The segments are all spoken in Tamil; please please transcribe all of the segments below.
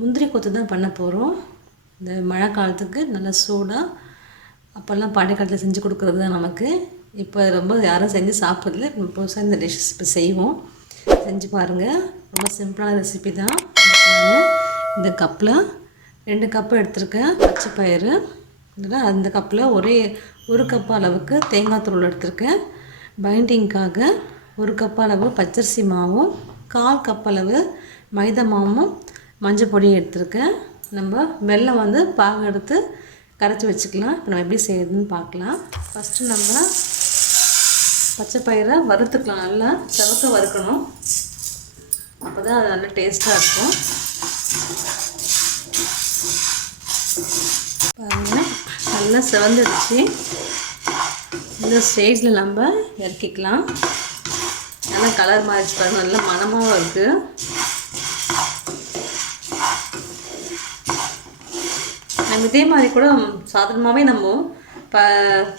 முந்திரி கொத்து தான் பண்ண போகிறோம். இந்த மழை காலத்துக்கு நல்லா சூடாக அப்போல்லாம் பழைய காலத்தில் செஞ்சு கொடுக்குறது தான் நமக்கு. இப்போ ரொம்ப யாரும் செஞ்சு சாப்பிட்றதில்ல. புதுசாக இந்த டிஷ்ஷஸ் இப்போ செய்வோம். செஞ்சு பாருங்கள். ரொம்ப சிம்பிளான ரெசிபி தான். நான் இந்த கப்பில் 2 கப்பு எடுத்திருக்கேன் பச்சை பயிறு. இதில் அந்த கப்பில் ஒரு கப் அளவுக்கு தேங்காய் தூள் எடுத்திருக்கேன். பைண்டிங்காக 1 கப் அளவு பச்சரிசி மாவும் 1/4 கப் அளவு மைதா மாவும் மஞ்சள் பொடியும் எடுத்திருக்கேன். நம்ம வெல்லம் வந்து பாகு எடுத்து கரைச்சி வச்சுக்கலாம். இப்போ நம்ம எப்படி செய்யுதுன்னு பார்க்கலாம். ஃபஸ்ட்டு நம்ம பச்சை பயிரை வறுத்துக்கலாம். நல்லா செவக்க வறுக்கணும். அப்போ தான் அது நல்லா டேஸ்ட்டாக இருக்கும். பாருங்கள், நல்லா செவந்துடுச்சு. இந்த ஸ்டேஜில் நம்ம இறக்கிக்கலாம். நல்லா கலர் மாறிச்சு பாருங்கள். நல்லா மணமாகவும் இருக்குது. நம்ம இதே மாதிரி கூட சாதாரணமாகவே நம்ம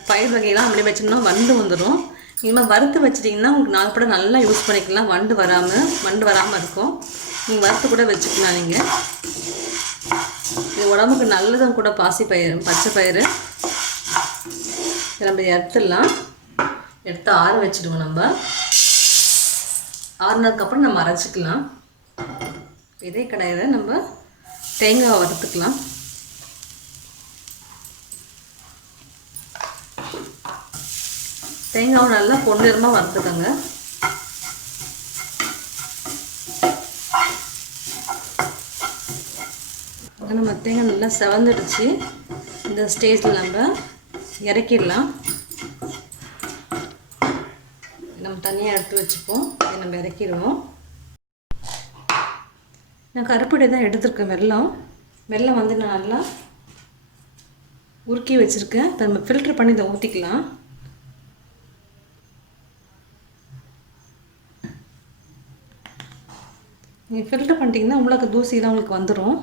பயிர் வகையெல்லாம் அப்படி வச்சோம்னா வண்டு வந்துடும். நீங்கள் வறுத்து வச்சிட்டிங்கன்னா உங்களுக்கு 4 படம் நல்லா யூஸ் பண்ணிக்கலாம். வண்டு வராமல் இருக்கும். நீங்கள் வறுத்து கூட வச்சுக்கலாம். நீங்கள் இது உடம்புக்கு நல்லதும் கூட. பச்சை பயிறு நம்ம எடுத்துடலாம். எடுத்து ஆற வச்சுடுவோம். நம்ம ஆறுனதுக்கப்புறம் நம்ம அரைச்சிக்கலாம். இதே கடாயில் நம்ம தேங்காவை வறுத்துக்கலாம். தேங்காவை நல்லா பொன்னிறமாக வறுத்துக்கோங்க. நம்ம தேங்காய் நல்லா செவந்துடுச்சு. இந்த ஸ்டேஜில் நம்ம இறக்கிடலாம். நம்ம தனியாக எடுத்து வச்சுப்போம். இதை நம்ம இறக்கிடுவோம். நான் கருப்பட்டி தான் எடுத்துருக்கேன். வெல்லம் வந்து நான் நல்லா உருக்கி வச்சுருக்கேன். இப்போ நம்ம ஃபில்ட்ரு பண்ணி இதை ஊற்றிக்கலாம். நீங்கள் ஃபில்ட்ரு பண்ணிட்டீங்கன்னா உங்களுக்கு தூசிலாம் உங்களுக்கு வந்துடும்.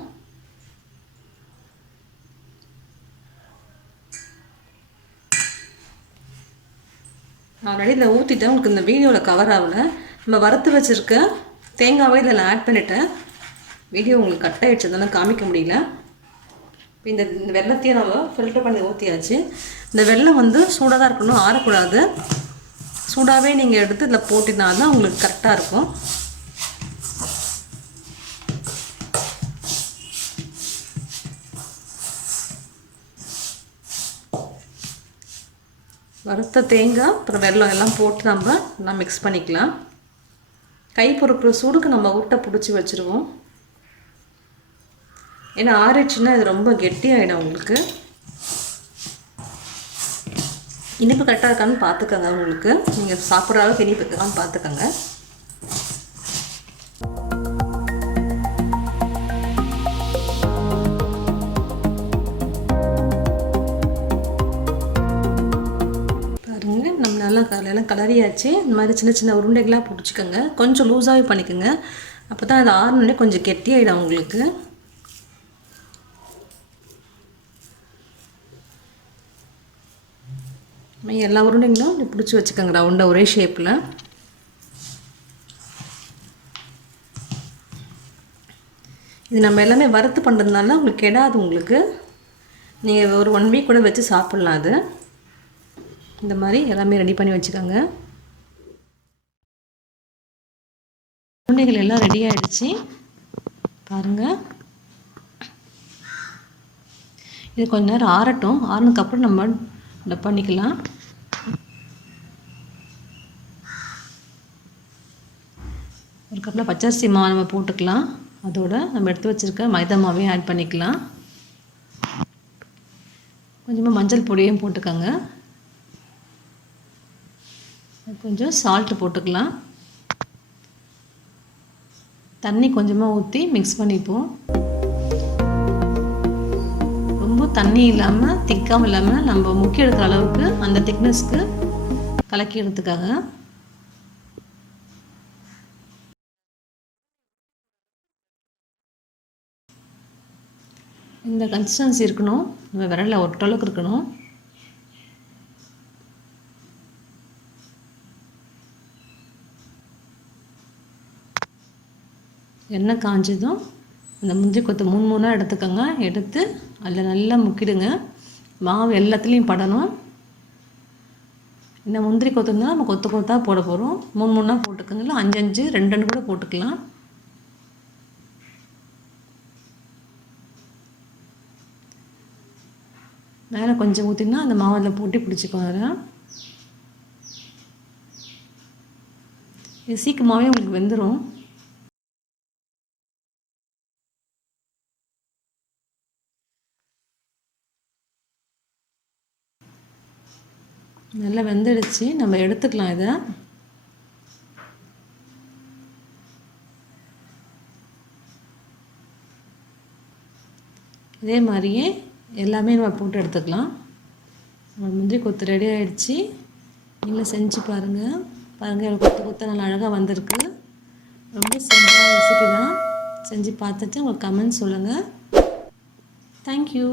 ஆல்ரெடி இதில் ஊற்றிட்டேன். உங்களுக்கு இந்த வீடியோவில் கவர் ஆகலை. நம்ம வறுத்து வச்சுருக்க தேங்காவை இதில் ஆட் பண்ணிவிட்டேன். வீடியோ உங்களுக்கு கட் ஆகிடுச்சு, அதெல்லாம் காமிக்க முடியல. இப்போ இந்த வெல்லத்தையும் நம்ம ஃபில்ட்ரு பண்ணி ஊற்றியாச்சு. இந்த வெல்லம் வந்து சூடாக தான் இருக்கணும், ஆறக்கூடாது. சூடாகவே நீங்கள் எடுத்து இதில் போட்டினா தான் உங்களுக்கு கரெக்டாக இருக்கும். வறுத்த தேங்காய் அப்புறம் வெல்லம் எல்லாம் போட்டு நம்ம மிக்ஸ் பண்ணிக்கலாம். கை பொறுக்கிற சூடுக்கு நம்ம உருட்டை பிடிச்சி வச்சுருவோம். ஏன்னா ஆறிடுச்சுன்னா இது ரொம்ப கெட்டியாகிடும். உங்களுக்கு இனிப்பு கரெக்டாக இருக்கான்னு பார்த்துக்கோங்க. உங்களுக்கு நீங்கள் சாப்பிட்ற அளவுக்கு இனிப்பு இருக்கான்னு பார்த்துக்கோங்க. எல்லாம் கலரியாச்சு. இந்த மாதிரி சின்ன சின்ன உருண்டைகளாக பிடிச்சிக்கோங்க. கொஞ்சம் லூஸாகவே பண்ணிக்கோங்க. அப்போ தான் அது ஆறுனோடனே கொஞ்சம் கெட்டியாகிடும் உங்களுக்கு. எல்லா உருண்டைங்களும் இப்படி பிடிச்சி வச்சுக்கோங்க ரவுண்டாக ஒரே ஷேப்பில். இது நம்ம எல்லாமே வறுத்து பண்ணுறதுனால உங்களுக்கு கெடாது. உங்களுக்கு நீங்கள் ஒரு 1 வீக் கூட வச்சு சாப்பிட்லாம். அது இந்த மாதிரி எல்லாமே ரெடி பண்ணி வச்சுக்கோங்க. உருண்டைகள் எல்லாம் ரெடி ஆகிடுச்சு பாருங்கள். இது கொஞ்ச நேரம் ஆறட்டும். ஆறுனதுக்கப்புறம் நம்ம டப் பண்ணிக்கலாம். ஒரு கப்பில் பச்சரிசி மாவு நம்ம போட்டுக்கலாம். அதோட நம்ம எடுத்து வச்சுருக்க மைதா மாவையும் ஆட் பண்ணிக்கலாம். கொஞ்சமாக மஞ்சள் பொடியும் போட்டுக்கோங்க. கொஞ்சம் சால்ட்டு போட்டுக்கலாம். தண்ணி கொஞ்சமாக ஊற்றி மிக்ஸ் பண்ணிப்போம். ரொம்ப தண்ணி இல்லாமல் திக்காமல் இல்லாமல் நம்ம முக்கி எடுக்கிற அளவுக்கு அந்த திக்னஸ்க்கு கலக்கி எடுத்துக்காங்க. இந்த கன்சிஸ்டன்சி இருக்கணும். நம்ம விரலில் ஒட்டுற அளவுக்கு இருக்கணும். எண்ணெய் காஞ்சதும் அந்த முந்திரி கொத்து 3 எடுத்துக்கோங்க. எடுத்து அதில் நல்லா முக்கிடுங்க. மாவு எல்லாத்துலேயும் படணும். இந்த முந்திரி கொத்துனா நம்ம கொத்து கொத்தாக போட போகிறோம். 3 போட்டுக்கோங்க. இல்லை 5 2 கூட போட்டுக்கலாம். மேலே கொஞ்சம் ஊற்றினா அந்த மாவில் போட்டு பிடிச்சிக்கும். அதில் இது சீக்கிரமாகவே உங்களுக்கு வெந்துடும். நல்லா வெந்துடுச்சு. நம்ம எடுத்துக்கலாம். இதை இதே மாதிரியே எல்லாமே நம்ம போட்டு எடுத்துக்கலாம். முந்திரி கொத்து ரெடி ஆகிடுச்சு. நீங்களும் செஞ்சு பாருங்கள். கொத்து கொத்து நல்லா அழகாக வந்திருக்கு. ரொம்ப சிம்பிளான ரெசிபி தான். செஞ்சு பார்த்துட்டு உங்களுக்கு கமெண்ட் சொல்லுங்கள். தேங்க்யூ.